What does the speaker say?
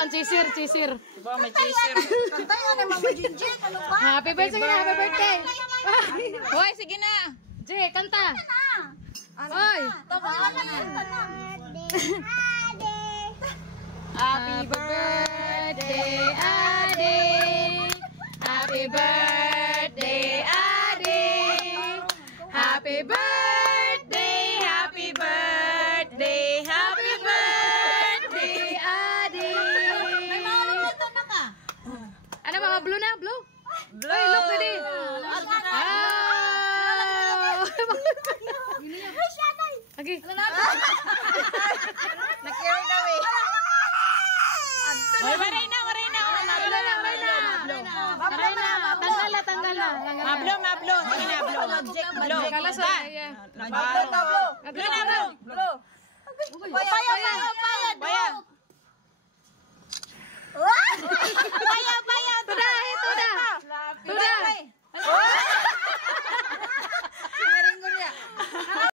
ang chisir, chisir. Diba, may chaser. Kantay ka naman ba, Jinjin? Ano ba? Happy birthday, sige na, happy birthday. Hoy, sige na. Jay, kanta. Ano? Oy. Tamaan na kanta na. Happy birthday, Ade. Happy birthday, Ade. Happy birthday, happy birthday, happy birthday, Ade. May mga luluto na ka. Ano mga blue na? Blue? Blue. Ay, look ready. Okay. Nag-carry na eh. Hoy, maray na, maray na. Tanggal na. Mablo, mablo. Sige na, blo. Blo. Kala sa Tablo. Blo na, blo. Payad.